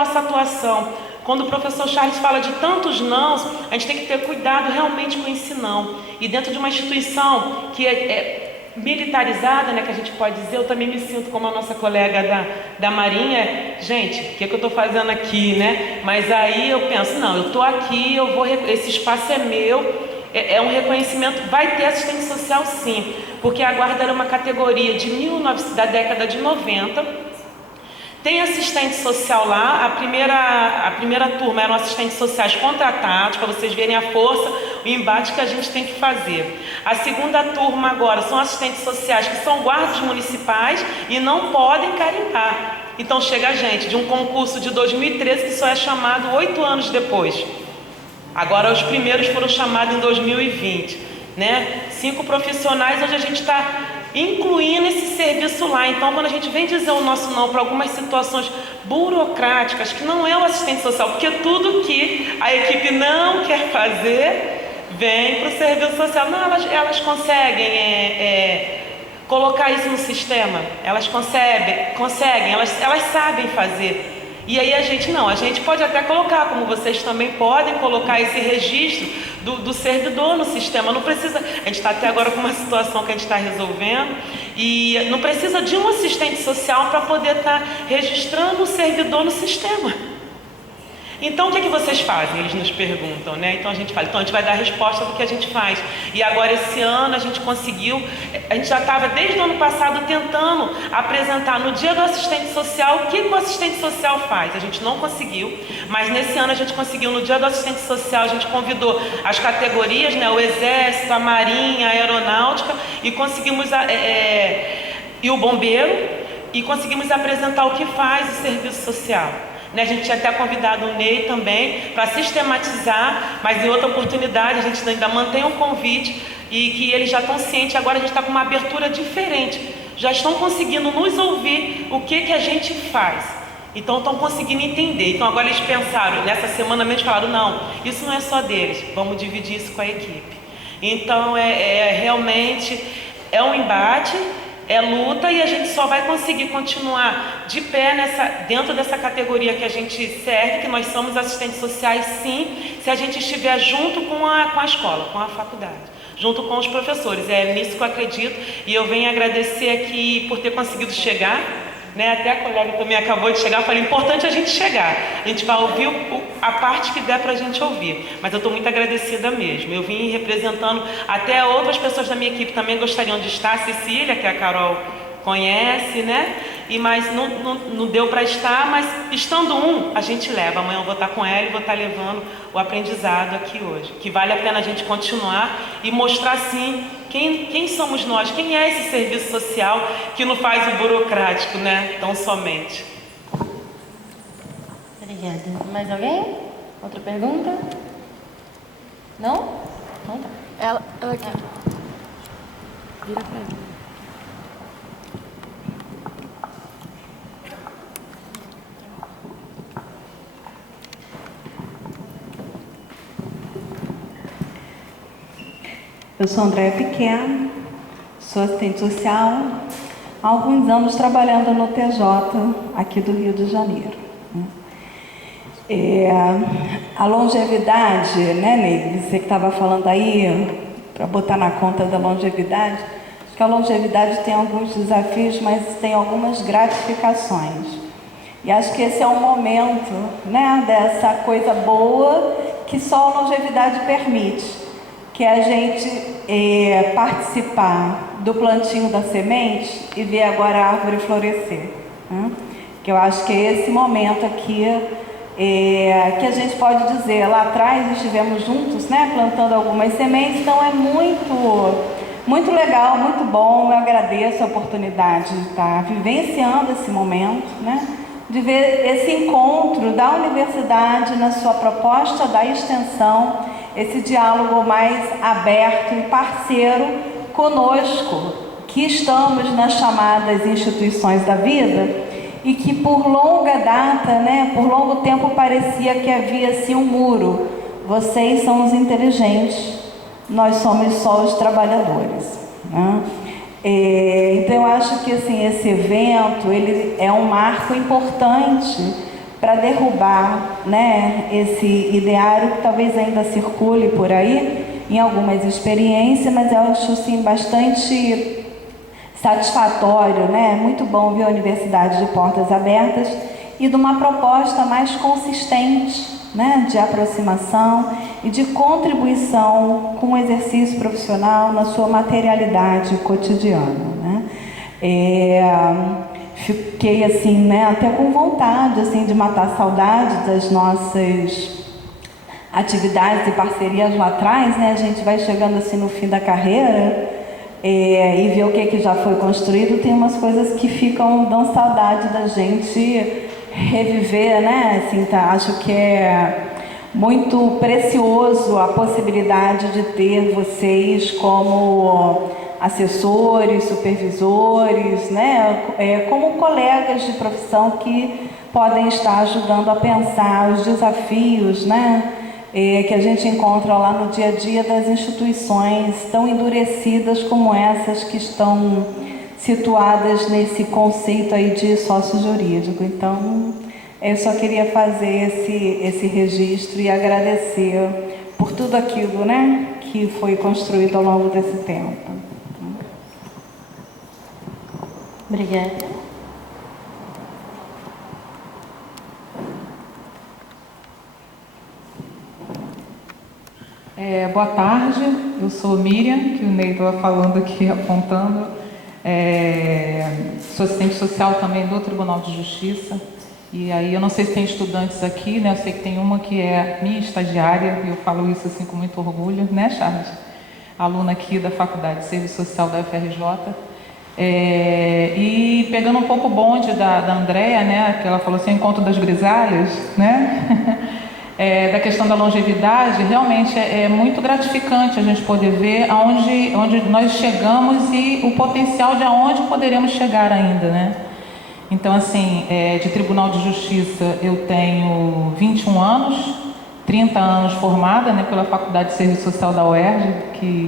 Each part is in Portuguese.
nossa atuação. Quando o professor Charles fala de tantos nãos, a gente tem que ter cuidado realmente com esse não. E dentro de uma instituição que é militarizada, né, que a gente pode dizer, eu também me sinto como a nossa colega da Marinha. Gente, o que eu estou fazendo aqui, né? Mas aí eu penso, não, eu estou aqui, esse espaço é meu. É um reconhecimento, vai ter assistente social sim, porque a guarda era uma categoria da década de 90. Tem assistente social lá, a primeira turma eram assistentes sociais contratados, para vocês verem a força, o embate que a gente tem que fazer. A segunda turma agora são assistentes sociais que são guardas municipais e não podem carimbar. Então chega a gente de um concurso de 2013 que só é chamado 8 anos depois. Agora os primeiros foram chamados em 2020, né? 5 profissionais onde a gente está incluindo esse serviço lá. Então, quando a gente vem dizer o nosso não para algumas situações burocráticas, que não é o assistente social, porque tudo que a equipe não quer fazer, vem para o serviço social. Não, elas conseguem colocar isso no sistema, elas conseguem, elas sabem fazer. E aí a gente pode até colocar, como vocês também podem colocar esse registro do servidor no sistema. Não precisa, a gente está até agora com uma situação que a gente está resolvendo, e não precisa de um assistente social para poder estar registrando o servidor no sistema. Então o que vocês fazem? Eles nos perguntam, né? Então a gente fala, então a gente vai dar a resposta do que a gente faz. E agora esse ano a gente conseguiu, a gente já estava desde o ano passado tentando apresentar no dia do assistente social o que o assistente social faz. A gente não conseguiu, mas nesse ano a gente conseguiu, no dia do assistente social, a gente convidou as categorias, né? O Exército, a Marinha, a Aeronáutica, e conseguimos e o Bombeiro, e conseguimos apresentar o que faz o serviço social. A gente tinha até convidado o Ney também para sistematizar, mas em outra oportunidade a gente ainda mantém um convite, e que eles já estão cientes. Agora a gente está com uma abertura diferente, já estão conseguindo nos ouvir o que a gente faz, então estão conseguindo entender. Então agora eles pensaram, nessa semana mesmo falaram, não, isso não é só deles, vamos dividir isso com a equipe. Então realmente é um embate, é luta, e a gente só vai conseguir continuar de pé dentro dessa categoria que a gente serve, que nós somos assistentes sociais sim, se a gente estiver junto com a escola, com a faculdade, junto com os professores. É nisso que eu acredito, e eu venho agradecer aqui por ter conseguido chegar, né? Até a colega também acabou de chegar, falei, importante a gente chegar, a gente vai ouvir a parte que der para a gente ouvir, mas eu estou muito agradecida mesmo. Eu vim representando, até outras pessoas da minha equipe também gostariam de estar, a Cecília, que a Carol conhece, né? Mas não deu para estar, mas estando a gente leva. Amanhã eu vou estar com ela e vou estar levando o aprendizado aqui hoje, que vale a pena a gente continuar e mostrar sim quem somos nós, quem é esse serviço social que não faz o burocrático, né? Tão somente. Obrigada. Mais alguém? Outra pergunta? Não? Então tá. Ela aqui. Vira pra mim. Eu sou Andréia Pequeno, sou assistente social, há alguns anos trabalhando no TJ, aqui do Rio de Janeiro. A longevidade, né, Ney? Você que estava falando aí, para botar na conta da longevidade, acho que a longevidade tem alguns desafios, mas tem algumas gratificações. E acho que esse é o momento, né, dessa coisa boa que só a longevidade permite, que é a gente participar do plantio da semente e ver agora a árvore florescer. Né? Que eu acho que é esse momento aqui que a gente pode dizer, lá atrás estivemos juntos, né, plantando algumas sementes, então é muito legal, muito bom. Eu agradeço a oportunidade de estar vivenciando esse momento, né, de ver esse encontro da universidade na sua proposta da extensão, esse diálogo mais aberto e parceiro conosco, que estamos nas chamadas instituições da vida, e que por longa data, né, por longo tempo parecia que havia assim um muro. Vocês são os inteligentes, nós somos só os trabalhadores. Né? Então eu acho que assim, esse evento ele é um marco importante para derrubar, né, esse ideário que talvez ainda circule por aí em algumas experiências, mas eu acho assim bastante satisfatório, né? Muito bom ver a universidade de portas abertas e de uma proposta mais consistente, né, de aproximação e de contribuição com o exercício profissional na sua materialidade cotidiana, né? Fiquei assim, né, até com vontade assim de matar a saudade das nossas atividades e parcerias lá atrás, né? A gente vai chegando assim no fim da carreira e ver o que já foi construído. Tem umas coisas que dão saudade da gente reviver, né? Assim, tá, acho que é muito precioso a possibilidade de ter vocês como assessores, supervisores, né? Como colegas de profissão que podem estar ajudando a pensar os desafios, né? Que a gente encontra lá no dia a dia das instituições tão endurecidas como essas que estão situadas nesse conceito aí de sócio jurídico. Então, eu só queria fazer esse registro e agradecer por tudo aquilo, né, que foi construído ao longo desse tempo. Obrigada. Boa tarde, eu sou Miriam, que o Ney estava falando aqui, apontando. Sou assistente social também do Tribunal de Justiça. E aí, eu não sei se tem estudantes aqui, né? Eu sei que tem uma que é minha estagiária, e eu falo isso assim com muito orgulho, né, Charles? Aluna aqui da Faculdade de Serviço Social da UFRJ. E pegando um pouco o bonde da Andréa, né? Que ela falou assim, encontro das grisalhas, né? Da questão da longevidade, realmente é muito gratificante a gente poder ver onde nós chegamos e o potencial de aonde poderemos chegar ainda, né? Então, assim, de Tribunal de Justiça eu tenho 21 anos, 30 anos formada, né, pela Faculdade de Serviço Social da UERJ,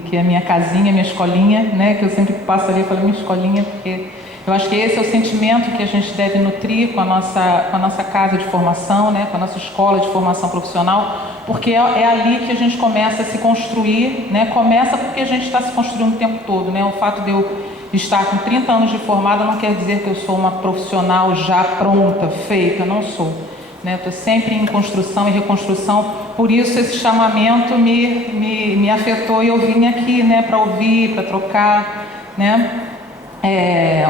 que é a minha casinha, minha escolinha, né, que eu sempre passo ali e falo minha escolinha, porque eu acho que esse é o sentimento que a gente deve nutrir com a nossa casa de formação, né, com a nossa escola de formação profissional, porque é ali que a gente começa a se construir, né, começa porque a gente está se construindo o tempo todo, né, o fato de eu estar com 30 anos de formada não quer dizer que eu sou uma profissional já pronta, feita, não sou, né, estou sempre em construção e reconstrução, por isso esse chamamento me afetou e eu vim aqui, né, para ouvir, para trocar, né.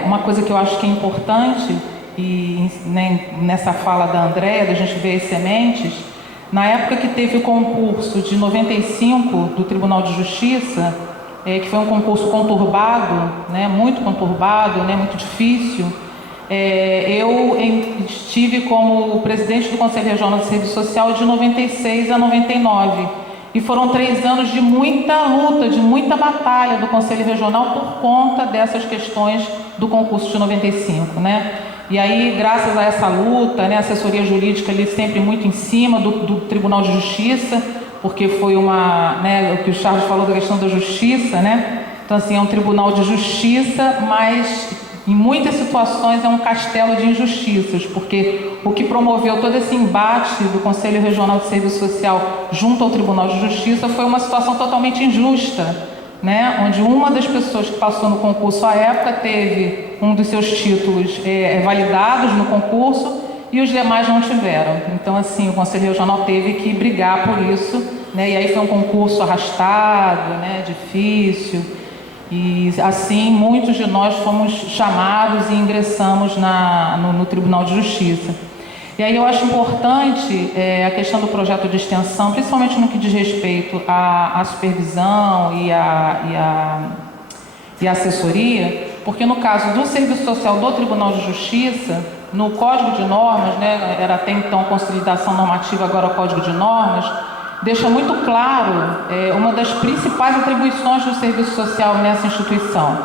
Uma coisa que eu acho que é importante, e né, nessa fala da Andréa, da gente ver as sementes, na época que teve o concurso de 95 do Tribunal de Justiça, que foi um concurso conturbado, né, muito conturbado, né, muito difícil, eu estive como presidente do Conselho Regional de Serviço Social de 96 a 99. E foram 3 anos de muita luta, de muita batalha do Conselho Regional por conta dessas questões do concurso de 95, né? E aí, graças a essa luta, né, a assessoria jurídica ali sempre muito em cima do Tribunal de Justiça, porque foi né, o que o Charles falou da questão da justiça, né? Então, assim, é um tribunal de justiça, mas em muitas situações é um castelo de injustiças, porque o que promoveu todo esse embate do Conselho Regional de Serviço Social junto ao Tribunal de Justiça foi uma situação totalmente injusta, né? Onde uma das pessoas que passou no concurso à época teve um dos seus títulos validados no concurso e os demais não tiveram. Então, assim, o Conselho Regional teve que brigar por isso, né? E aí foi um concurso arrastado, né? Difícil. E assim, muitos de nós fomos chamados e ingressamos no Tribunal de Justiça. E aí eu acho importante a questão do projeto de extensão, principalmente no que diz respeito à supervisão e à assessoria, porque no caso do Serviço Social do Tribunal de Justiça, no Código de Normas, né, era até então Consolidação Normativa, agora o Código de Normas, deixa muito claro uma das principais atribuições do serviço social nessa instituição,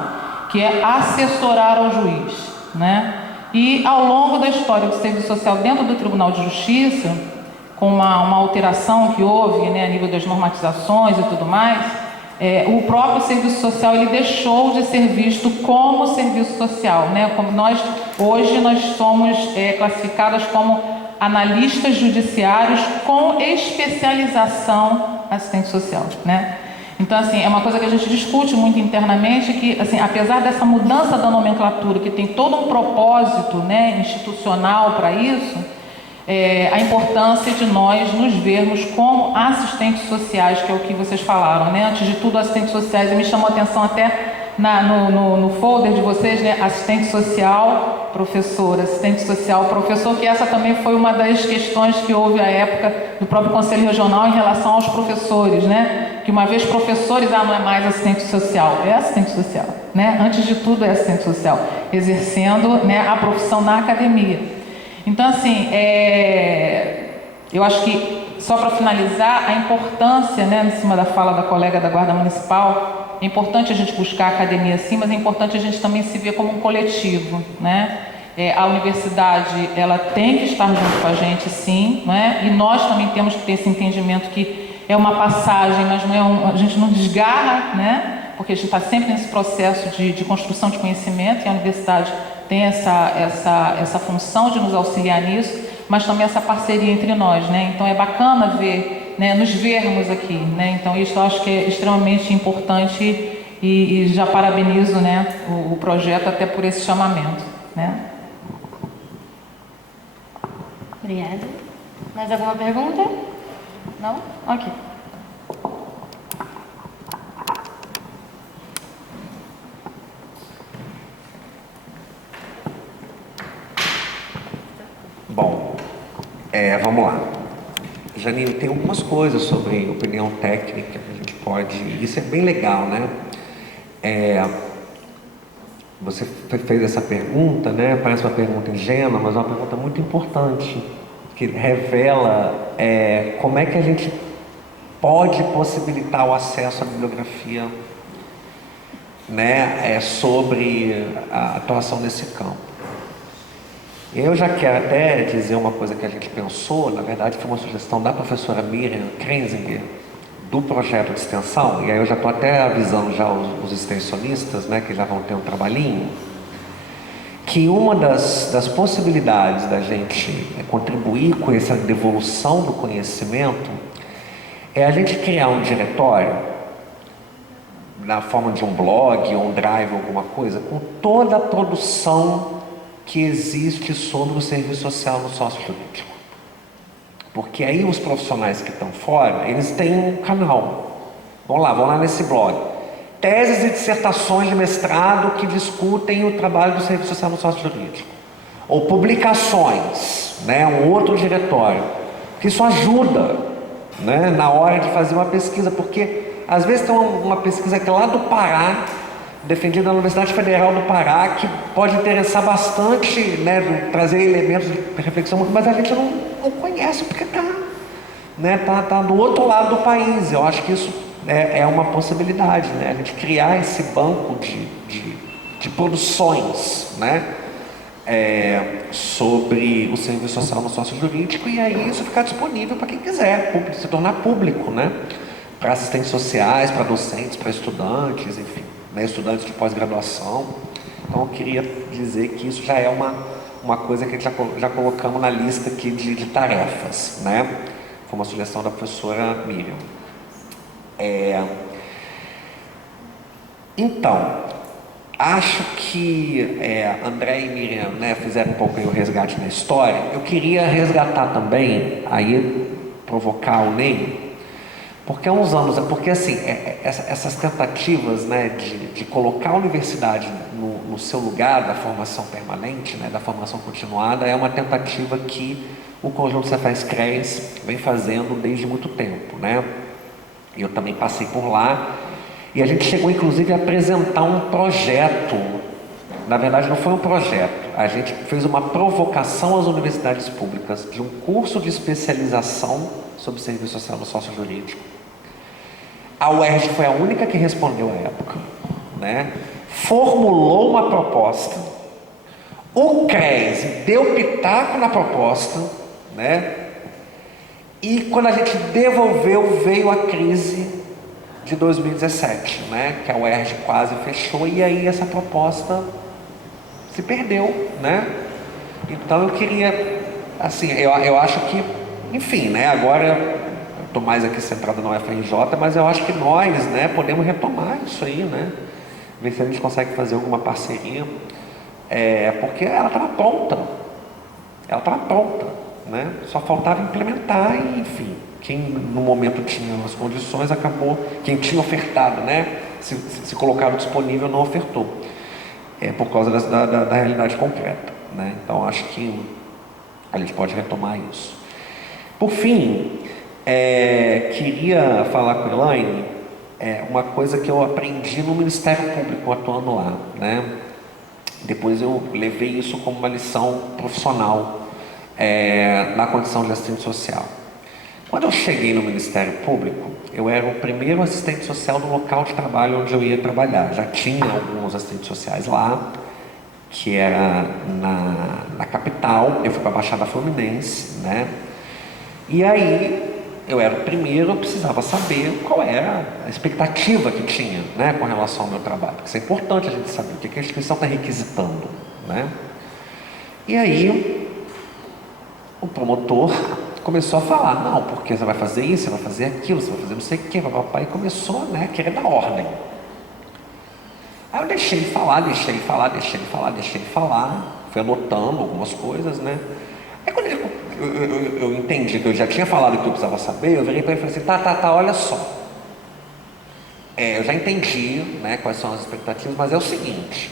que é assessorar ao juiz, né? E ao longo da história do serviço social dentro do Tribunal de Justiça, com uma alteração que houve, né, a nível das normatizações e tudo mais, o próprio serviço social ele deixou de ser visto como serviço social, né? Como hoje nós somos classificadas como analistas judiciários com especialização assistente social, né? Então, assim, é uma coisa que a gente discute muito internamente, que, assim, apesar dessa mudança da nomenclatura, que tem todo um propósito, né, institucional para isso, a importância de nós nos vermos como assistentes sociais, que é o que vocês falaram, né? Antes de tudo, assistentes sociais, e me chamou a atenção até no folder de vocês, né? Assistente social, professor, assistente social, professor, que essa também foi uma das questões que houve à época do próprio Conselho Regional em relação aos professores, né? Que uma vez professores, não é mais assistente social, é assistente social, né? Antes de tudo é assistente social, exercendo, né, a profissão na academia. Então, assim, eu acho que, só para finalizar, a importância, né, em cima da fala da colega da Guarda Municipal, é importante a gente buscar a academia sim, mas é importante a gente também se ver como um coletivo, né? A universidade, ela tem que estar junto com a gente, sim, né? E nós também temos que ter esse entendimento que é uma passagem, mas não é a gente não desgarra, né? Porque a gente está sempre nesse processo de construção de conhecimento, e a universidade tem essa função de nos auxiliar nisso, mas também essa parceria entre nós, né? Então é bacana ver, né, nos vermos aqui, né? Então isso eu acho que é extremamente importante e já parabenizo, né, o projeto até por esse chamamento, né? Obrigada. Mais alguma pergunta? Não? Ok. Bom, vamos lá. Janine, tem algumas coisas sobre opinião técnica que a gente pode... Isso é bem legal, né? Você fez essa pergunta, né? Parece uma pergunta ingênua, mas é uma pergunta muito importante, que revela como é que a gente pode possibilitar o acesso à bibliografia, né? Sobre a atuação nesse campo. Eu já quero até dizer uma coisa que a gente pensou, na verdade foi uma sugestão da professora Miriam Krenzinger, do projeto de extensão, e aí eu já estou até avisando já os extensionistas, né, que já vão ter um trabalhinho, que uma das possibilidades da gente contribuir com essa devolução do conhecimento é a gente criar um diretório, na forma de um blog, ou um drive, alguma coisa, com toda a produção que existe sobre o serviço social no sócio jurídico. Porque aí os profissionais que estão fora, eles têm um canal. Vão lá nesse blog. Teses e dissertações de mestrado que discutem o trabalho do serviço social no sócio jurídico. Ou publicações, né, um outro diretório. Que isso ajuda, né, na hora de fazer uma pesquisa, porque às vezes tem uma pesquisa que é lá do Pará, defendida na Universidade Federal do Pará, que pode interessar bastante, né, trazer elementos de reflexão, mas a gente não conhece porque tá do outro lado do país. Eu acho que isso é uma possibilidade, né, a gente criar esse banco de produções, né, sobre o serviço social no sócio jurídico, e aí isso ficar disponível para quem quiser, se tornar público, né, para assistentes sociais, para docentes, para estudantes, enfim, né, estudantes de pós-graduação. Então eu queria dizer que isso já é uma coisa que a gente já colocamos na lista aqui de tarefas, né? Foi uma sugestão da professora Miriam. Então, acho que André e Miriam, né, fizeram um pouco aí o resgate na história. Eu queria resgatar também, aí provocar o Ney, porque há uns anos, porque assim, essas tentativas, né, de colocar a universidade no seu lugar da formação permanente, né, da formação continuada, é uma tentativa que o Conjunto Cefaz CREAS vem fazendo desde muito tempo, né? Eu também passei por lá, e a gente chegou inclusive a apresentar um projeto. Na verdade não foi um projeto, a gente fez uma provocação às universidades públicas de um curso de especialização sobre serviço social no sócio jurídico. A UERJ foi a única que respondeu à época, né? Formulou uma proposta, o CREAS deu pitaco na proposta, né? E quando a gente devolveu, veio a crise de 2017, né? Que a UERJ quase fechou, e aí essa proposta se perdeu, né? Então eu queria assim, eu acho que, enfim, né, agora eu estou mais aqui centrado na UFRJ, mas eu acho que nós, né, podemos retomar isso aí, né, ver se a gente consegue fazer alguma parceria, porque ela estava pronta, né, só faltava implementar e, enfim, quem no momento tinha as condições acabou, quem tinha ofertado, né, se colocado disponível não ofertou, por causa da realidade concreta, né, então acho que a gente pode retomar isso. Por fim, queria falar com a Elaine uma coisa que eu aprendi no Ministério Público atuando lá, né? Depois eu levei isso como uma lição profissional na condição de assistente social. Quando eu cheguei no Ministério Público, eu era o primeiro assistente social do local de trabalho onde eu ia trabalhar. Já tinha alguns assistentes sociais lá, que era na capital. Eu fui para a Baixada Fluminense, né? E aí eu era o primeiro, eu precisava saber qual era a expectativa que tinha, né, com relação ao meu trabalho. Porque isso é importante a gente saber o que a instituição está requisitando, né? E aí o promotor começou a falar, não, porque você vai fazer isso, você vai fazer aquilo, você vai fazer não sei o quê, papai, e começou, né, a querer dar ordem. Aí eu deixei ele falar, fui anotando algumas coisas, né? Aí quando eu entendi que eu já tinha falado o que eu precisava saber, eu virei para ele e falei assim, tá, olha só. Eu já entendi, né, quais são as expectativas, mas é o seguinte,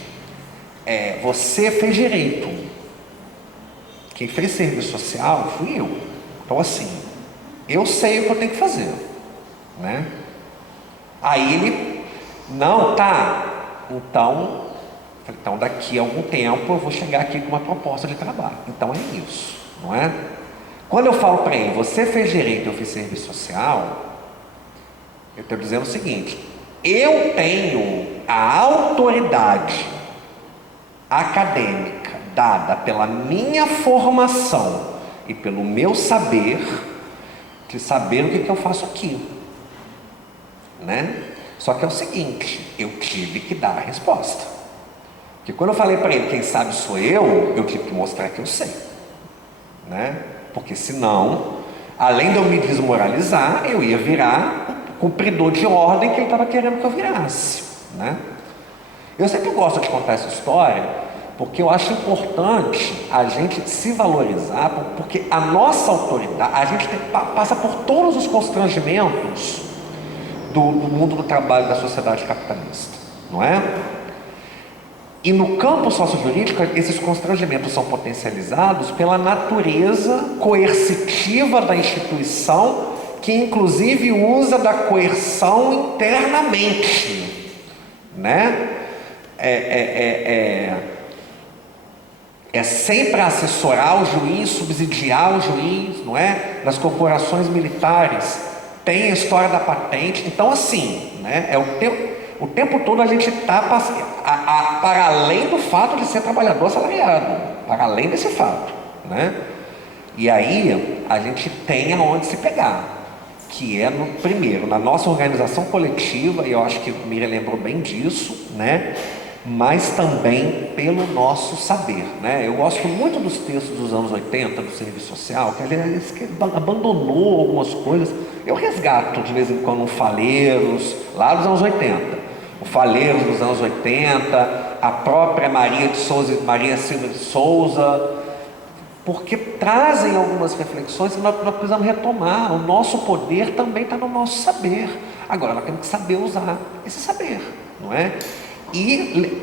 você fez direito. Quem fez serviço social fui eu. Então assim, eu sei o que eu tenho que fazer, né? Aí ele, não, tá, então daqui a algum tempo eu vou chegar aqui com uma proposta de trabalho. Então é isso, não é? Quando eu falo para ele, você fez direito, eu fiz serviço social, eu estou dizendo o seguinte, eu tenho a autoridade acadêmica dada pela minha formação e pelo meu saber, de saber o que eu faço aqui, né? Só que é o seguinte, eu tive que dar a resposta. Porque quando eu falei para ele, quem sabe sou eu tive que mostrar que eu sei, né? Porque senão, além de eu me desmoralizar, eu ia virar o cumpridor de ordem que ele estava querendo que eu virasse, né? Eu sempre gosto de contar essa história, porque eu acho importante a gente se valorizar, porque a nossa autoridade, a gente passa por todos os constrangimentos do mundo do trabalho da sociedade capitalista, não é? E no campo sociojurídico, esses constrangimentos são potencializados pela natureza coercitiva da instituição, que inclusive usa da coerção internamente, né? É sempre assessorar o juiz, subsidiar o juiz, não é? Nas corporações militares tem a história da patente. Então assim, né? O tempo todo a gente está para além do fato de ser trabalhador assalariado, para além desse fato, né? E aí a gente tem aonde se pegar, que é primeiro na nossa organização coletiva, e eu acho que Miriam lembrou bem disso, né? Mas também pelo nosso saber, né? Eu gosto muito dos textos dos anos 80 do serviço social, que aliás que abandonou algumas coisas. Eu resgato de vez em quando um Faleiros lá dos anos 80, o Faleiros dos anos 80, a própria Maria Silva de Souza, porque trazem algumas reflexões que nós precisamos retomar. O nosso poder também está no nosso saber. Agora nós temos que saber usar esse saber, não é? E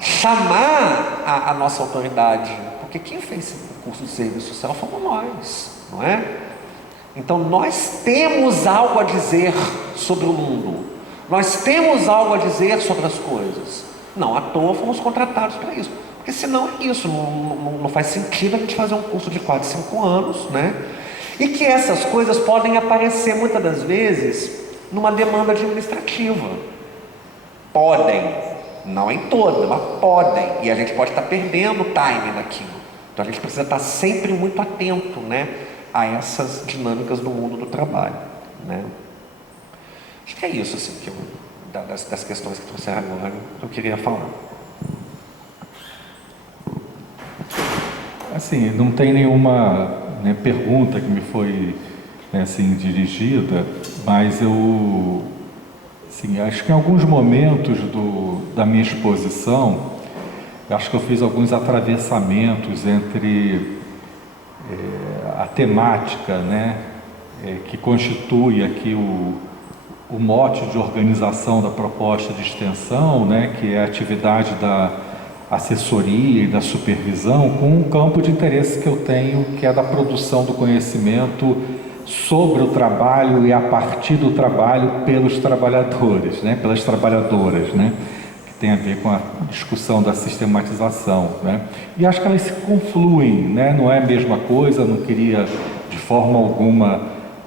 chamar a nossa autoridade, porque quem fez o curso de serviço social fomos nós, não é? Então nós temos algo a dizer sobre o mundo, nós temos algo a dizer sobre as coisas, não à toa fomos contratados para isso, porque senão isso não faz sentido a gente fazer um curso de 4, 5 anos, né? E que essas coisas podem aparecer muitas das vezes numa demanda administrativa. Podem, não em toda, mas podem, e a gente pode estar perdendo o time daquilo. Então a gente precisa estar sempre muito atento, né, a essas dinâmicas do mundo do trabalho, né? Acho que é isso assim, que das questões que trouxeram agora eu queria falar. Assim, não tem nenhuma, né, pergunta que me foi, né, assim, dirigida, mas eu, assim, acho que em alguns momentos da minha exposição, acho que eu fiz alguns atravessamentos entre a temática, né, que constitui aqui o mote de organização da proposta de extensão, né, que é a atividade da assessoria e da supervisão, com um campo de interesse que eu tenho, que é da produção do conhecimento sobre o trabalho e a partir do trabalho pelos trabalhadores, né, pelas trabalhadoras, né, que tem a ver com a discussão da sistematização, né, e acho que elas se confluem, né, não é a mesma coisa, não queria de forma alguma,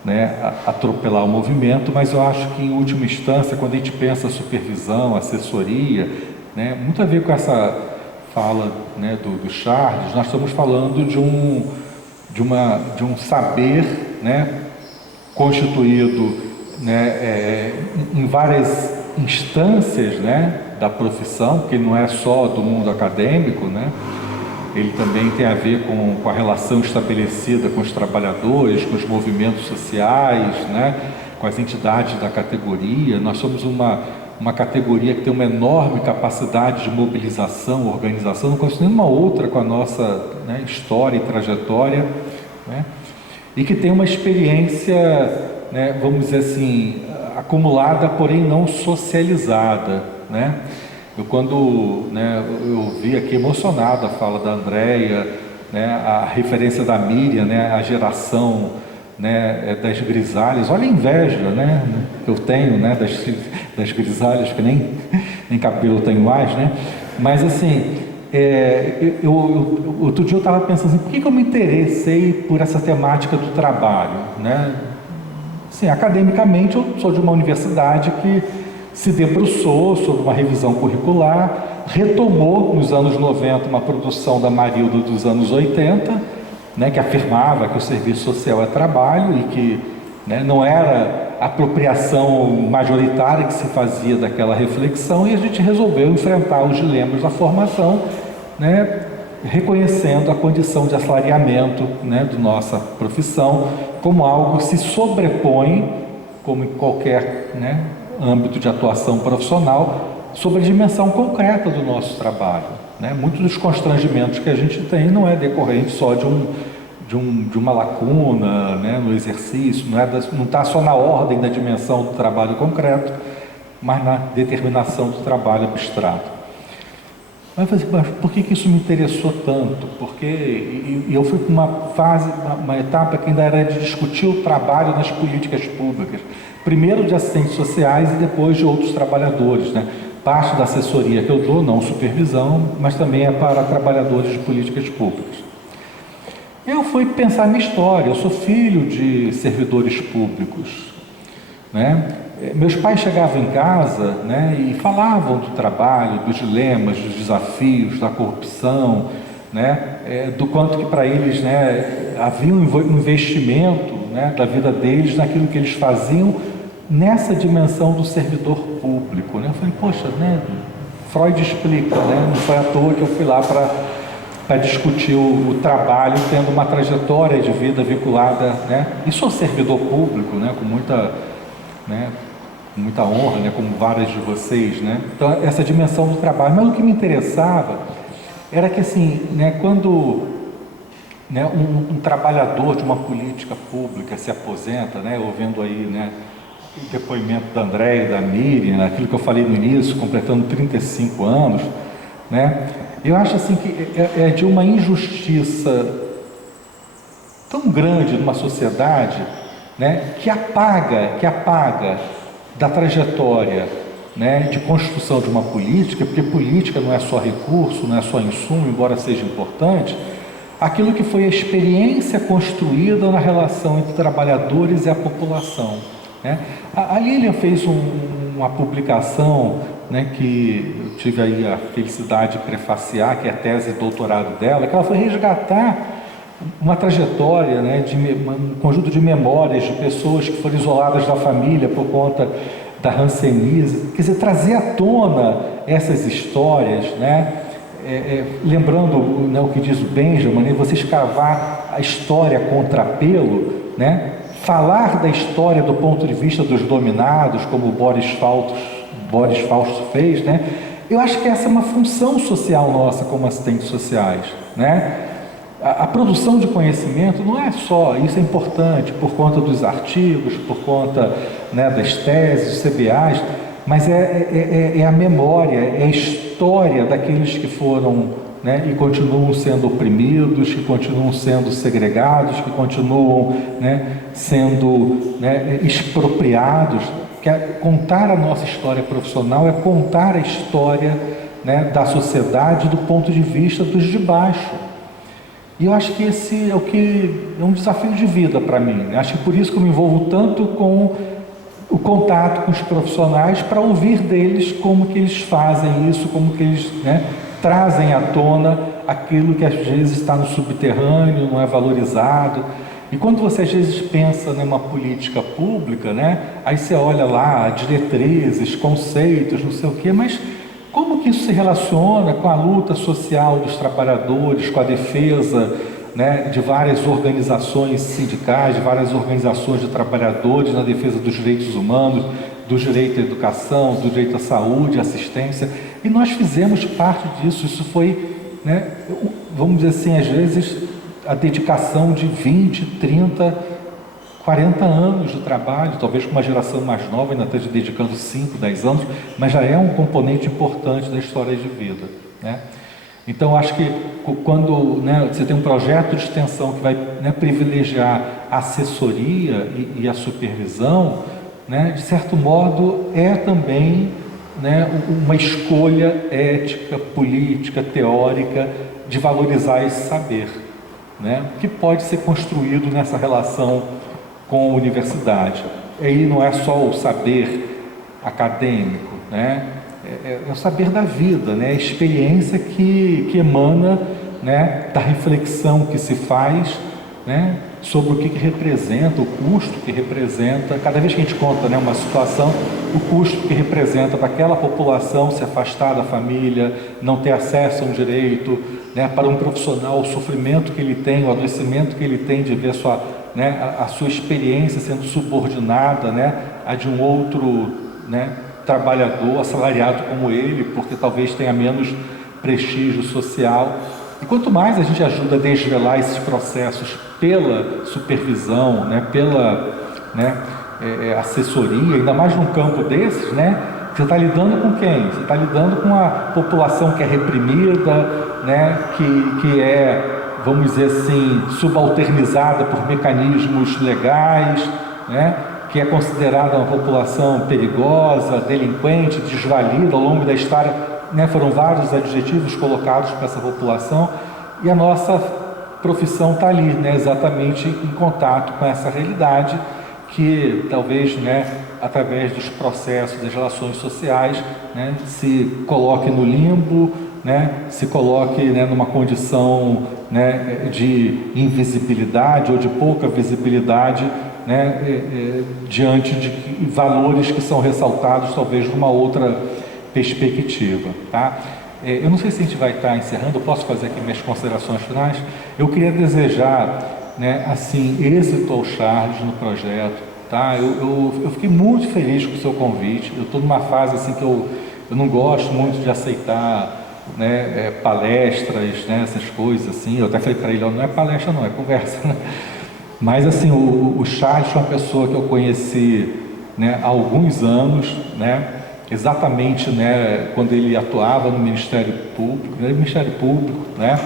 né, atropelar o movimento, mas eu acho que em última instância, quando a gente pensa supervisão, assessoria, né, muito a ver com essa fala, né, do Charles, nós estamos falando de um saber, né, constituído, né, em várias instâncias, né, da profissão, que não é só do mundo acadêmico, né, ele também tem a ver com a relação estabelecida com os trabalhadores, com os movimentos sociais, né, com as entidades da categoria. Nós somos uma categoria que tem uma enorme capacidade de mobilização, organização, não conheço nenhuma outra com a nossa, né, história e trajetória, né, e que tem uma experiência, né, vamos dizer assim, acumulada, porém não socializada, né. Quando, né, eu vi aqui emocionado a fala da Andréia, né, a referência da Miriam, né, a geração, né, das grisalhas, olha a inveja, né, que eu tenho, né, das grisalhas, que nem cabelo eu tenho mais, né, mas assim, outro dia eu estava pensando assim, por que eu me interessei por essa temática do trabalho, né? Assim, academicamente eu sou de uma universidade que se debruçou sobre uma revisão curricular, retomou nos anos 90 uma produção da Marilda dos anos 80, né, que afirmava que o serviço social é trabalho e que, né, não era a apropriação majoritária que se fazia daquela reflexão, e a gente resolveu enfrentar os dilemas da formação, né, reconhecendo a condição de assalariamento, né, da nossa profissão como algo que se sobrepõe, como em qualquer, né, âmbito de atuação profissional, sobre a dimensão concreta do nosso trabalho, né? Muitos dos constrangimentos que a gente tem não é decorrente só de uma lacuna, né, no exercício, não está só na ordem da dimensão do trabalho concreto, mas na determinação do trabalho abstrato. Mas por que isso me interessou tanto? Porque eu fui para uma fase, uma etapa que ainda era de discutir o trabalho nas políticas públicas, primeiro de assistentes sociais e depois de outros trabalhadores, né? Parte da assessoria que eu dou, não supervisão, mas também é para trabalhadores de políticas públicas. Eu fui pensar minha história, eu sou filho de servidores públicos, né? Meus pais chegavam em casa, né, e falavam do trabalho, dos dilemas, dos desafios, da corrupção, né, do quanto que para eles, né, havia um investimento, né, da vida deles naquilo que eles faziam nessa dimensão do servidor público, né? Eu falei, poxa, né, Freud explica, né, não foi à toa que eu fui lá para discutir o trabalho, tendo uma trajetória de vida vinculada, né, e sou servidor público, né, com muita honra, né, como várias de vocês, né? Então, essa dimensão do trabalho. Mas o que me interessava era que, assim, né, quando, né, um trabalhador de uma política pública se aposenta, né, ouvindo aí, né, o depoimento da Andréia e da Miriam, aquilo que eu falei no início, completando 35 anos, né, eu acho assim que é de uma injustiça tão grande numa sociedade, né, que apaga da trajetória, né, de construção de uma política, porque política não é só recurso, não é só insumo, embora seja importante, aquilo que foi a experiência construída na relação entre trabalhadores e a população, né? A Lilian fez uma publicação, né, que eu tive aí a felicidade de prefaciar, que é a tese de doutorado dela, que ela foi resgatar uma trajetória, né, um conjunto de memórias de pessoas que foram isoladas da família por conta da hanseníase, quer dizer, trazer à tona essas histórias, né, lembrando, né, o que diz o Benjamin, né, você escavar a história a contrapelo, né, falar da história do ponto de vista dos dominados, como o Boris Fausto fez, né, eu acho que essa é uma função social nossa como assistentes sociais, né? A produção de conhecimento não é só, isso é importante por conta dos artigos, por conta, né, das teses, CBAs, mas é a memória, é a história daqueles que foram, né, e continuam sendo oprimidos, que continuam sendo segregados, que continuam, né, sendo, né, expropriados. Contar a nossa história profissional é contar a história, né, da sociedade do ponto de vista dos de baixo. E eu acho que esse é um desafio de vida para mim, né? Acho que por isso que eu me envolvo tanto com o contato com os profissionais, para ouvir deles como que eles fazem isso, como que eles, né, trazem à tona aquilo que às vezes está no subterrâneo, não é valorizado. E quando você às vezes pensa numa política pública, né, aí você olha lá diretrizes, conceitos, não sei o quê, mas como que isso se relaciona com a luta social dos trabalhadores, com a defesa, né, de várias organizações sindicais, de várias organizações de trabalhadores na defesa dos direitos humanos, do direito à educação, do direito à saúde, à assistência, e nós fizemos parte disso. Isso foi, né, vamos dizer assim, às vezes a dedicação de 20, 30, 40 anos de trabalho, talvez com uma geração mais nova ainda esteja dedicando 5, 10 anos, mas já é um componente importante da história de vida, né? Então, acho que quando, né, você tem um projeto de extensão que vai, né, privilegiar a assessoria e a supervisão, né, de certo modo é também, né, uma escolha ética, política, teórica de valorizar esse saber, né, que pode ser construído nessa relação com a universidade. E aí não é só o saber acadêmico, né? É o saber da vida, né? A experiência que emana, né, da reflexão que se faz, né, sobre o que representa, o custo que representa, cada vez que a gente conta, né, uma situação, o custo que representa para aquela população se afastar da família, não ter acesso a um direito, né, para um profissional, o sofrimento que ele tem, o adoecimento que ele tem de ver a sua experiência sendo subordinada, né, a de um outro, né, trabalhador assalariado como ele, porque talvez tenha menos prestígio social. E quanto mais a gente ajuda a desvelar esses processos pela supervisão, né, pela, né, assessoria, ainda mais num campo desses, né, você está lidando com quem? Você está lidando com a população que é reprimida, né, que é, vamos dizer assim, subalternizada por mecanismos legais, né, que é considerada uma população perigosa, delinquente, desvalida ao longo da história, né, foram vários adjetivos colocados para essa população, e a nossa profissão está ali, né, exatamente em contato com essa realidade que talvez, né, através dos processos das relações sociais, né, se coloque no limbo, né, se coloque, né, numa condição, né, de invisibilidade ou de pouca visibilidade, né, diante de valores que são ressaltados talvez numa outra perspectiva, tá? Eu não sei se a gente vai estar encerrando, eu posso fazer aqui minhas considerações finais. Eu queria desejar, né, assim, êxito ao Charles no projeto, tá? Eu fiquei muito feliz com o seu convite. Eu estou numa fase assim que eu não gosto muito de aceitar, né, palestras, né, essas coisas assim. Eu até falei para ele, não é palestra não, é conversa, né? Mas assim, o Charles foi uma pessoa que eu conheci, né, há alguns anos, né, exatamente, né, quando ele atuava no Ministério Público, né,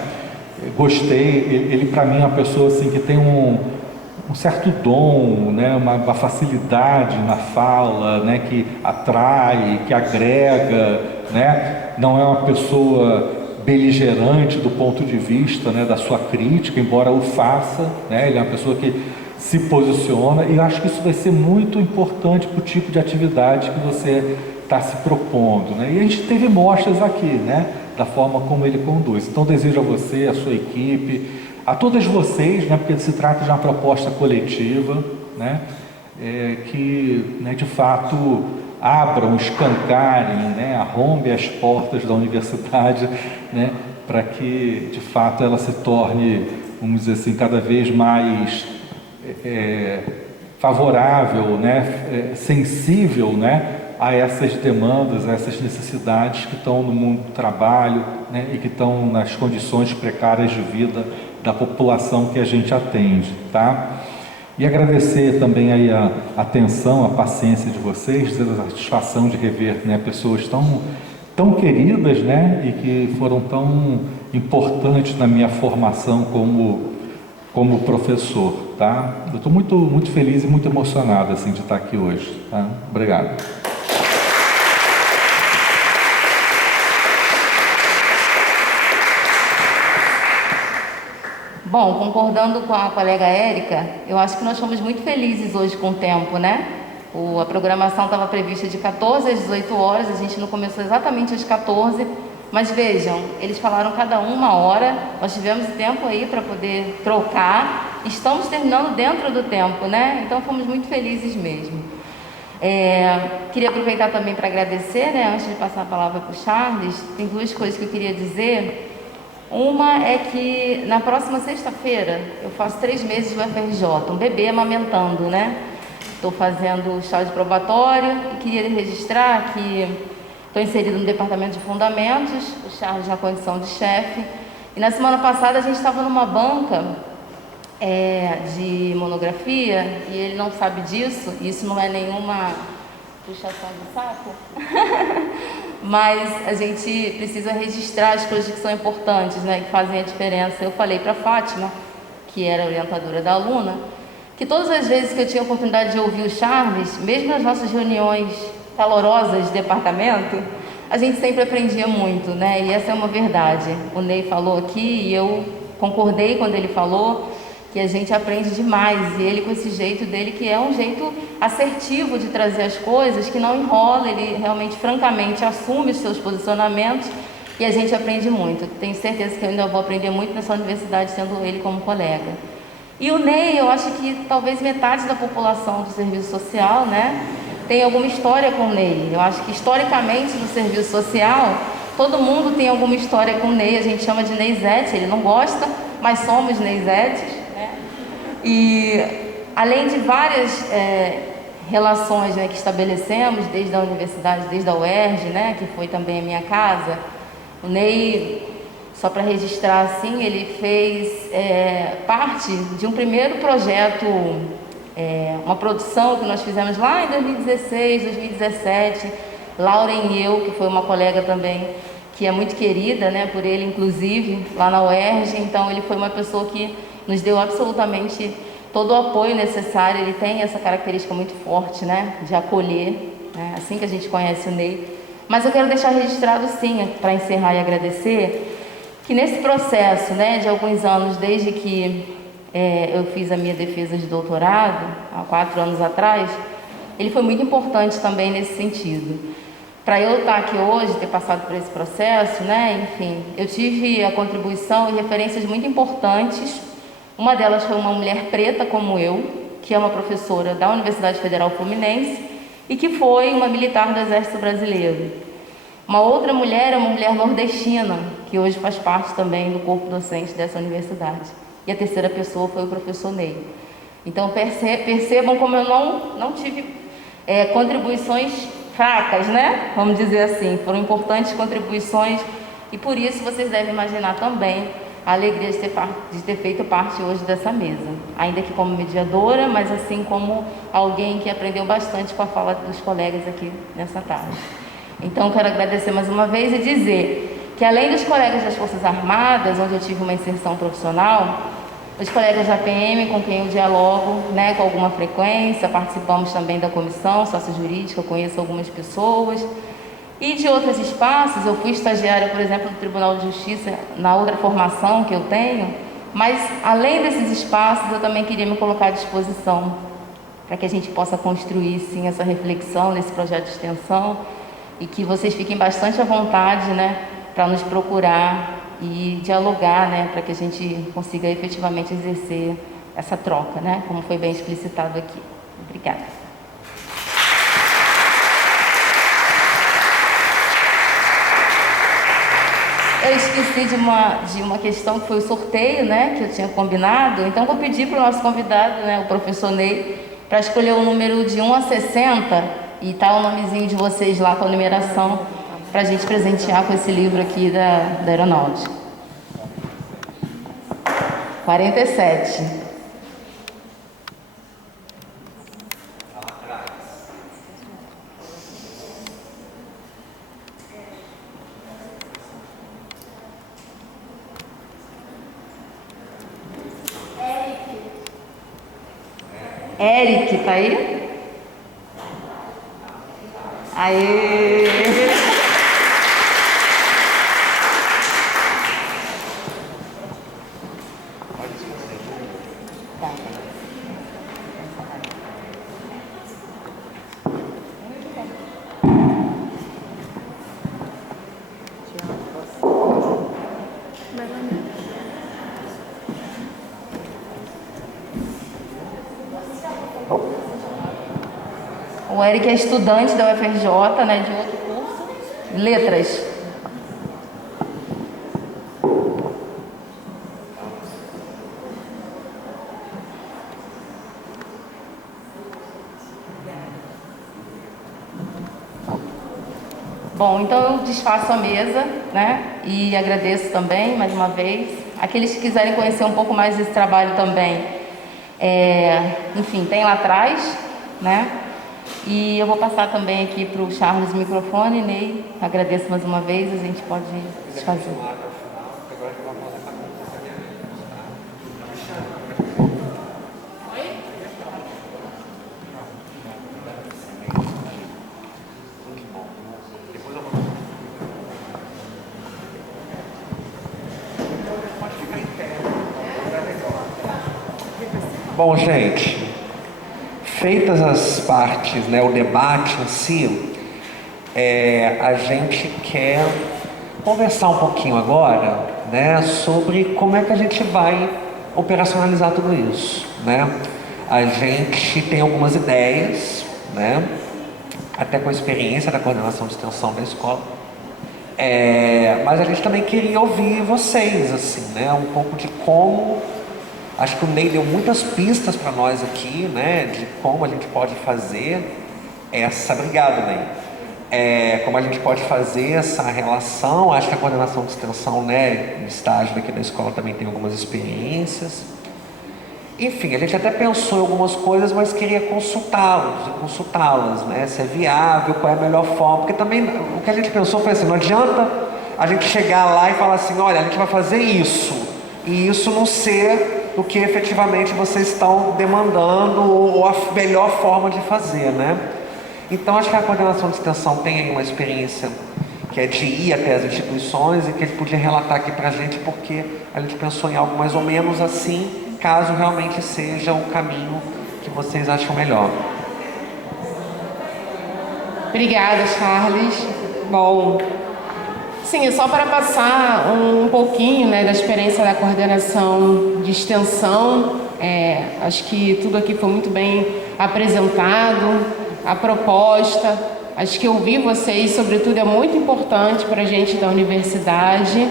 gostei. Ele para mim é uma pessoa assim que tem um certo dom, né, uma facilidade na fala, né, que atrai, que agrega, né, não é uma pessoa beligerante do ponto de vista, né, da sua crítica, embora o faça, né, ele é uma pessoa que se posiciona, e eu acho que isso vai ser muito importante para o tipo de atividade que você está se propondo, né? E a gente teve mostras aqui, né, da forma como ele conduz. Então desejo a você, a sua equipe, a todas vocês, né, porque se trata de uma proposta coletiva, né, que, né, de fato abram, escancarem, né, arrombem as portas da universidade, né, para que, de fato, ela se torne, vamos dizer assim, cada vez mais favorável, né, sensível, né, a essas demandas, a essas necessidades que estão no mundo do trabalho, né, e que estão nas condições precárias de vida da população que a gente atende, tá? E agradecer também aí a atenção, a paciência de vocês, dizer a satisfação de rever, né, pessoas tão queridas, né, e que foram tão importantes na minha formação como professor, tá? Eu estou muito feliz e muito emocionado assim de estar aqui hoje, tá? Obrigado. Bom, concordando com a colega Érica, eu acho que nós fomos muito felizes hoje com o tempo, né? A programação estava prevista de 14 às 18 horas, a gente não começou exatamente às 14, mas vejam, eles falaram cada um 1 hora, nós tivemos tempo aí para poder trocar, estamos terminando dentro do tempo, né? Então fomos muito felizes mesmo. Queria aproveitar também para agradecer, né? Antes de passar a palavra para o Charles, tem 2 coisas que eu queria dizer. Uma é que na próxima sexta-feira eu faço 3 meses do FRJ, um bebê amamentando, né? Estou fazendo o estágio probatório e queria registrar que estou inserido no departamento de fundamentos, o Charles na condição de chefe. E na semana passada a gente estava numa banca de monografia e ele não sabe disso, isso não é nenhuma puxação de saco, mas a gente precisa registrar as coisas que são importantes, né, que fazem a diferença. Eu falei para a Fátima, que era a orientadora da aluna, que todas as vezes que eu tinha a oportunidade de ouvir o Charles, mesmo nas nossas reuniões calorosas de departamento, a gente sempre aprendia muito, né, e essa é uma verdade. O Ney falou aqui e eu concordei quando ele falou que a gente aprende demais, e ele com esse jeito dele, que é um jeito assertivo de trazer as coisas, que não enrola, ele realmente, francamente, assume os seus posicionamentos, e a gente aprende muito. Tenho certeza que eu ainda vou aprender muito nessa universidade, tendo ele como colega. E o Ney, eu acho que talvez metade da população do serviço social, né, tem alguma história com o Ney. Eu acho que, historicamente, no serviço social, todo mundo tem alguma história com o Ney, a gente chama de Neizete, ele não gosta, mas somos Neizetes. E além de várias relações, né, que estabelecemos desde a universidade, desde a UERJ, né, que foi também a minha casa, o Ney, só para registrar assim, ele fez parte de um primeiro projeto, uma produção que nós fizemos lá em 2016, 2017, Lauren e eu, que foi uma colega também, que é muito querida, né, por ele, inclusive, lá na UERJ. Então ele foi uma pessoa que nos deu absolutamente todo o apoio necessário. Ele tem essa característica muito forte, né, de acolher, né, assim que a gente conhece o Ney. Mas eu quero deixar registrado, sim, para encerrar e agradecer, que nesse processo, né, de alguns anos, desde que eu fiz a minha defesa de doutorado, há 4 anos atrás, ele foi muito importante também nesse sentido. Para eu estar aqui hoje, ter passado por esse processo, né, enfim, eu tive a contribuição e referências muito importantes. Uma delas foi uma mulher preta como eu, que é uma professora da Universidade Federal Fluminense e que foi uma militar do Exército Brasileiro. Uma outra mulher é uma mulher nordestina, que hoje faz parte também do corpo docente dessa universidade. E a terceira pessoa foi o professor Ney. Então percebam como eu não tive contribuições fracas, né? Vamos dizer assim, foram importantes contribuições e por isso vocês devem imaginar também a alegria de ter feito parte hoje dessa mesa, ainda que como mediadora, mas assim como alguém que aprendeu bastante com a fala dos colegas aqui nessa tarde. Então quero agradecer mais uma vez e dizer que além dos colegas das Forças Armadas, onde eu tive uma inserção profissional, os colegas da PM com quem eu dialogo, né, com alguma frequência, participamos também da comissão sócio-jurídica, conheço algumas pessoas. E de outros espaços, eu fui estagiária, por exemplo, do Tribunal de Justiça, na outra formação que eu tenho, mas além desses espaços, eu também queria me colocar à disposição para que a gente possa construir, sim, essa reflexão nesse projeto de extensão e que vocês fiquem bastante à vontade, né, para nos procurar e dialogar, né, para que a gente consiga efetivamente exercer essa troca, né, como foi bem explicitado aqui. Obrigada. Eu esqueci de uma questão que foi o sorteio, né, que eu tinha combinado. Então, vou pedir para o nosso convidado, né, o professor Ney, para escolher o número de 1 a 60 e tá o nomezinho de vocês lá com a numeração, para a gente presentear com esse livro aqui da Aeronáutica. 47. Eric, tá aí? Aê! O Eric é estudante da UFRJ, né, de outro curso, Letras. Bom, então eu desfaço a mesa, né, e agradeço também, mais uma vez. Aqueles que quiserem conhecer um pouco mais desse trabalho também, enfim, tem lá atrás, né. E eu vou passar também aqui para o Charles o microfone, Ney. Agradeço mais uma vez, a gente pode desfazer. Bom, gente, feitas as partes, né, o debate em si, a gente quer conversar um pouquinho agora, né, sobre como é que a gente vai operacionalizar tudo isso, né? A gente tem algumas ideias, né, até com a experiência da coordenação de extensão da escola, mas a gente também queria ouvir vocês, assim, né, um pouco de como. Acho que o Ney deu muitas pistas para nós aqui, né, de como a gente pode fazer essa. Obrigado, Ney. Como a gente pode fazer essa relação. Acho que a coordenação de extensão, né, de estágio daqui da escola também tem algumas experiências. Enfim, a gente até pensou em algumas coisas, mas queria consultá-las, né, se é viável, qual é a melhor forma. Porque também o que a gente pensou foi assim, não adianta a gente chegar lá e falar assim, olha, a gente vai fazer isso, e isso não ser o que efetivamente vocês estão demandando ou a melhor forma de fazer, né? Então, acho que a coordenação de extensão tem aí uma experiência que é de ir até as instituições e que ele podia relatar aqui para a gente, porque a gente pensou em algo mais ou menos assim, caso realmente seja o caminho que vocês acham melhor. Obrigada, Charles. Bom, sim, só para passar um pouquinho, né, da experiência da coordenação de extensão, acho que tudo aqui foi muito bem apresentado, a proposta, acho que ouvir vocês, sobretudo, é muito importante para a gente da universidade.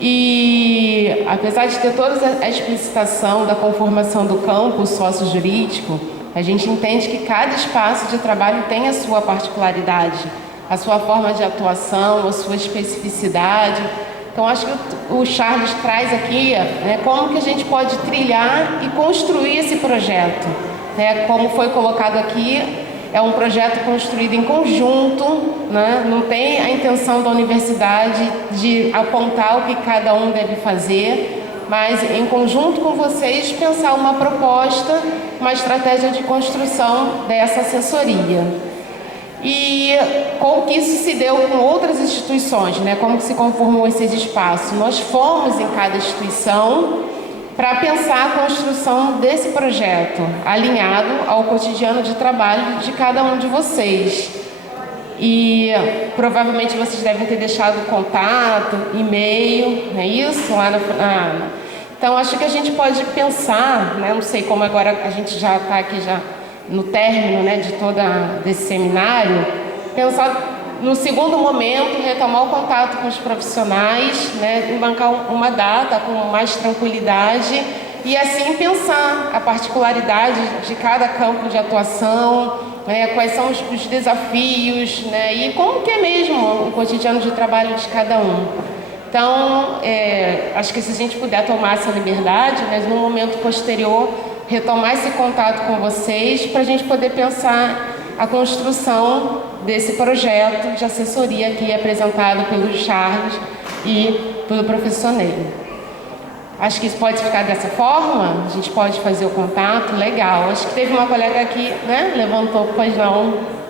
E apesar de ter toda a explicitação da conformação do campo sócio-jurídico, a gente entende que cada espaço de trabalho tem a sua particularidade, a sua forma de atuação, a sua especificidade. Então, acho que o Charles traz aqui, né, como que a gente pode trilhar e construir esse projeto. Né? Como foi colocado aqui, é um projeto construído em conjunto, né? Não tem a intenção da universidade de apontar o que cada um deve fazer, mas em conjunto com vocês pensar uma proposta, uma estratégia de construção dessa assessoria. E como que isso se deu com outras instituições, né? Como que se conformou esses espaços? Nós fomos em cada instituição para pensar a construção desse projeto, alinhado ao cotidiano de trabalho de cada um de vocês. E provavelmente vocês devem ter deixado contato, e-mail, não é isso? Então, acho que a gente pode pensar, né? Não sei como agora a gente já está aqui já no término, né, de desse seminário, pensar no segundo momento, retomar o contato com os profissionais, né, bancar uma data com mais tranquilidade e assim pensar a particularidade de cada campo de atuação, né, quais são os desafios, né, e como que é mesmo o cotidiano de trabalho de cada um. Então, acho que se a gente puder tomar essa liberdade, mas no momento posterior, retomar esse contato com vocês para a gente poder pensar a construção desse projeto de assessoria aqui apresentado pelo Charles e pelo professor Ney. Acho que isso pode ficar dessa forma, a gente pode fazer o contato, legal. Acho que teve uma colega aqui, né, levantou, pois não.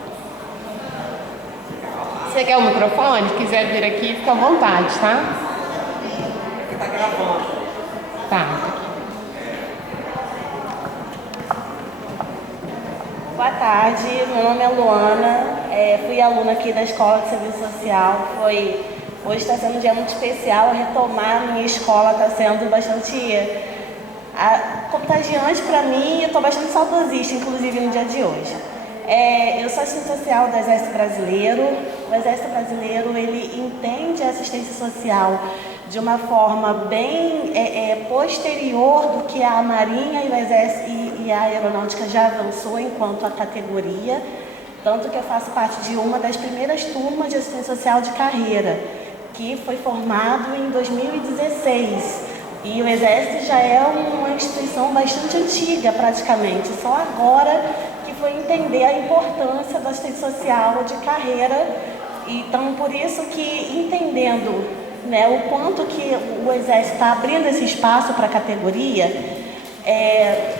Você quer o microfone? Se quiser vir aqui, fica à vontade, tá? Está gravando. Tá. Boa tarde, meu nome é Luana, fui aluna aqui da Escola de Serviço Social. Hoje está sendo um dia muito especial, retomar a minha escola está sendo bastante contagiante para mim e eu estou bastante saudosista, inclusive no dia de hoje. Eu sou assistente social do Exército Brasileiro. O Exército Brasileiro, ele entende a assistência social de uma forma bem posterior do que a Marinha e o Exército e a Aeronáutica já avançou enquanto a categoria, tanto que eu faço parte de uma das primeiras turmas de assistência social de carreira, que foi formado em 2016. E o Exército já é uma instituição bastante antiga, praticamente, só agora que foi entender a importância da assistência social de carreira. Então, por isso que, entendendo, né, o quanto que o Exército está abrindo esse espaço para a categoria,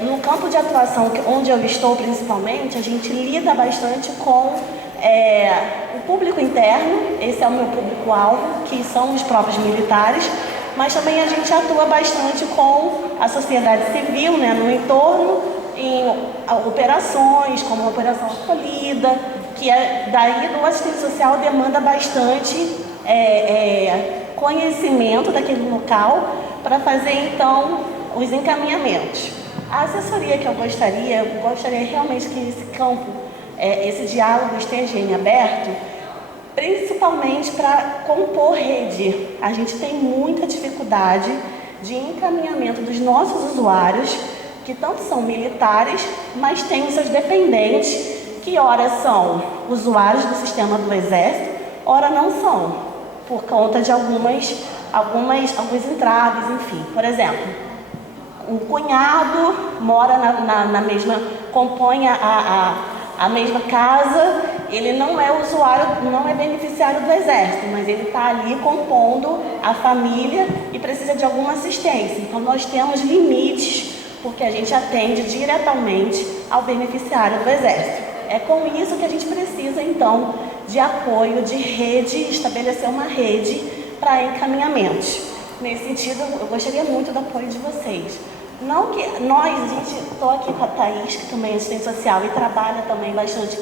no campo de atuação onde eu estou principalmente, a gente lida bastante com o público interno, esse é o meu público-alvo, que são os próprios militares, mas também a gente atua bastante com a sociedade civil, né, no entorno, em operações, como a Operação Acolhida, que daí do assistente social demanda bastante conhecimento daquele local para fazer, então, os encaminhamentos. A assessoria que eu gostaria realmente que esse campo, esse diálogo esteja em aberto, principalmente para compor rede. A gente tem muita dificuldade de encaminhamento dos nossos usuários, que tanto são militares, mas têm os seus dependentes, que ora são usuários do sistema do Exército, ora não são, por conta de alguns entraves, enfim. Por exemplo, um cunhado mora na mesma, compõe a mesma casa, ele não é usuário, não é beneficiário do Exército, mas ele está ali compondo a família e precisa de alguma assistência. Então, nós temos limites, porque a gente atende diretamente ao beneficiário do Exército. É com isso que a gente precisa, então, de apoio, de rede, estabelecer uma rede para encaminhamentos. Nesse sentido, eu gostaria muito do apoio de vocês. Não que estou aqui com a Thaís, que também é assistente social e trabalha também bastante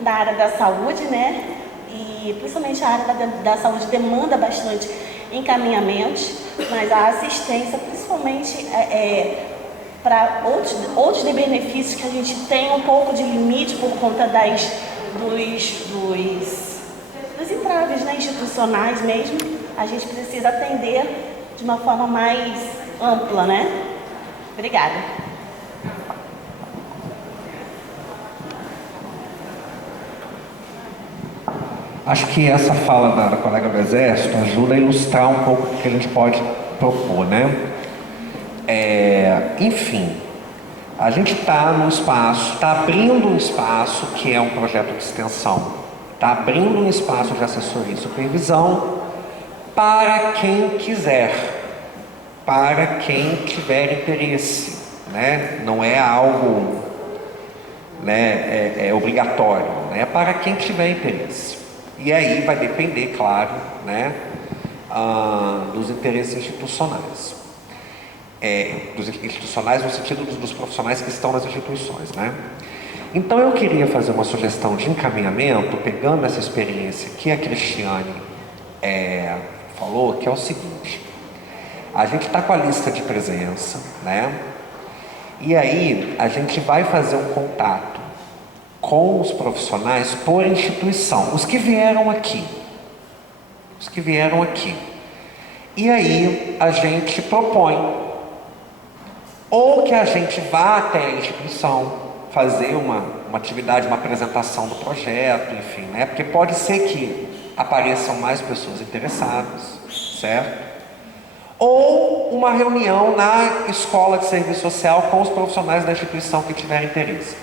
na área da saúde, né? E principalmente a área da saúde demanda bastante encaminhamentos, mas a assistência, principalmente para outros de benefícios que a gente tem um pouco de limite por conta dos entraves, né, institucionais mesmo, a gente precisa atender de uma forma mais ampla, né? Obrigada. Acho que essa fala da colega do Exército ajuda a ilustrar um pouco o que a gente pode propor, né? Enfim, a gente está no espaço, está abrindo um espaço que é um projeto de extensão, está abrindo um espaço de assessoria e supervisão para quem quiser, para quem tiver interesse, né? Não é algo, né, obrigatório, né? É para quem tiver interesse. E aí vai depender, claro, né, dos interesses institucionais. Dos institucionais no sentido dos profissionais que estão nas instituições, né? Então eu queria fazer uma sugestão de encaminhamento, pegando essa experiência que a Cristiane falou, que é o seguinte: a gente está com a lista de presença, né? E aí a gente vai fazer um contato com os profissionais por instituição, os que vieram aqui. Os que vieram aqui. E aí a gente propõe ou que a gente vá até a instituição fazer uma atividade, uma apresentação do projeto, enfim, né? Porque pode ser que apareçam mais pessoas interessadas, certo? Ou uma reunião na escola de serviço social com os profissionais da instituição que tiverem interesse.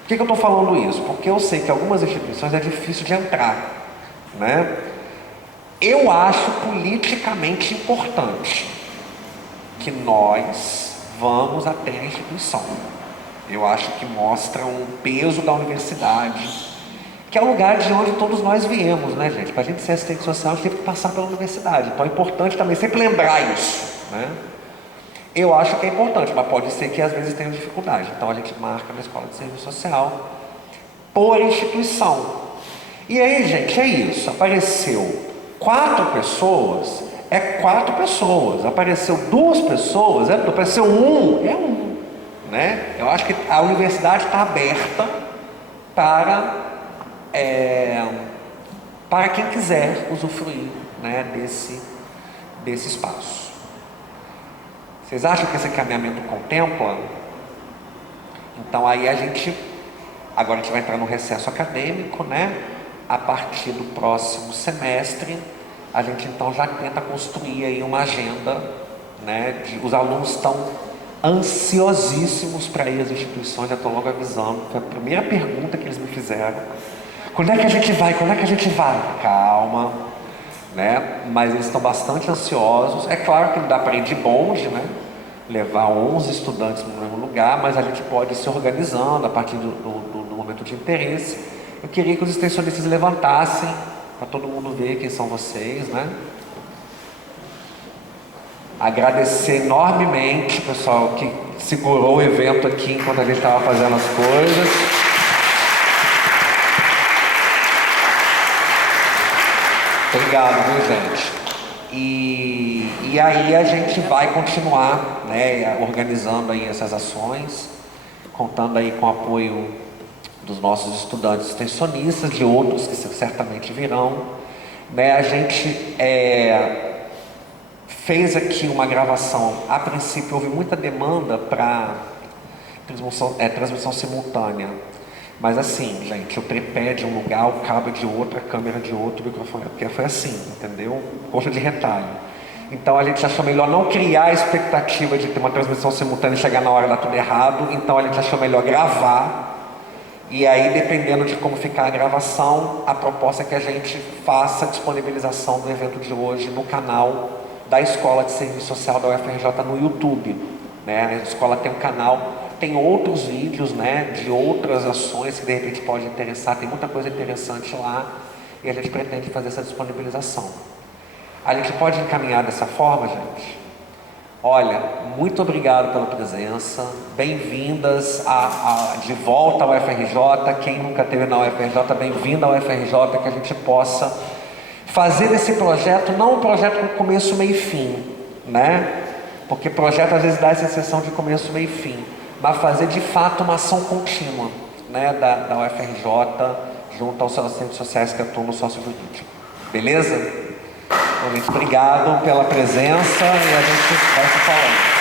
Por que eu estou falando isso? Porque eu sei que algumas instituições é difícil de entrar, né? Eu acho politicamente importante que nós vamos até a instituição. Eu acho que mostra um peso da universidade, que é o lugar de onde todos nós viemos, né, gente? Para a gente ser assistente social, a gente tem que passar pela universidade. Então é importante também sempre lembrar isso, né? Eu acho que é importante, mas pode ser que às vezes tenha dificuldade. Então a gente marca na escola de serviço social por instituição. E aí, gente, é isso. Apareceu 4 pessoas, é 4 pessoas. Apareceu 2 pessoas, apareceu 1, é 1. Né? Eu acho que a universidade está aberta para quem quiser usufruir, né, desse espaço. Vocês acham que esse encaminhamento contempla? Então aí agora a gente vai entrar no recesso acadêmico, né? A partir do próximo semestre, a gente então já tenta construir aí uma agenda, né? Os alunos estão ansiosíssimos para ir às instituições, já estou logo avisando. Foi a primeira pergunta que eles me fizeram. Quando é que a gente vai? Quando é que a gente vai? Calma, né? Mas eles estão bastante ansiosos. É claro que não dá para ir de bonde, né? Levar 11 estudantes no mesmo lugar, mas a gente pode ir se organizando a partir do momento de interesse. Eu queria que os extensionistas levantassem para todo mundo ver quem são vocês, né? Agradecer enormemente o pessoal que segurou o evento aqui enquanto a gente estava fazendo as coisas. Obrigado, viu, gente? E aí a gente vai continuar, né, organizando aí essas ações, contando aí com o apoio dos nossos estudantes extensionistas, de outros que certamente virão, né? A gente fez aqui uma gravação. A princípio houve muita demanda para transmissão simultânea, mas assim, gente, o tripé de um lugar, o cabo de outro, a câmera de outro, o microfone, porque foi assim, entendeu? Coxa de retalho. Então a gente achou melhor não criar a expectativa de ter uma transmissão simultânea e chegar na hora e dar tudo errado. Então a gente achou melhor gravar. E aí, dependendo de como ficar a gravação, a proposta é que a gente faça a disponibilização do evento de hoje no canal da Escola de Serviço Social da UFRJ no YouTube, né? A escola tem um canal, tem outros vídeos, né, de outras ações que de repente pode interessar, tem muita coisa interessante lá e a gente pretende fazer essa disponibilização. A gente pode encaminhar dessa forma, gente? Olha, muito obrigado pela presença, bem-vindas de volta ao UFRJ, quem nunca esteve na UFRJ, bem-vinda ao UFRJ, que a gente possa fazer desse projeto, não um projeto com começo, meio e fim, né? Porque projeto às vezes dá essa sensação de começo, meio e fim, mas fazer de fato uma ação contínua, né, da UFRJ, junto aos assistentes sociais que atuam no sócio jurídico. Beleza? Obrigado pela presença e a gente vai se falando.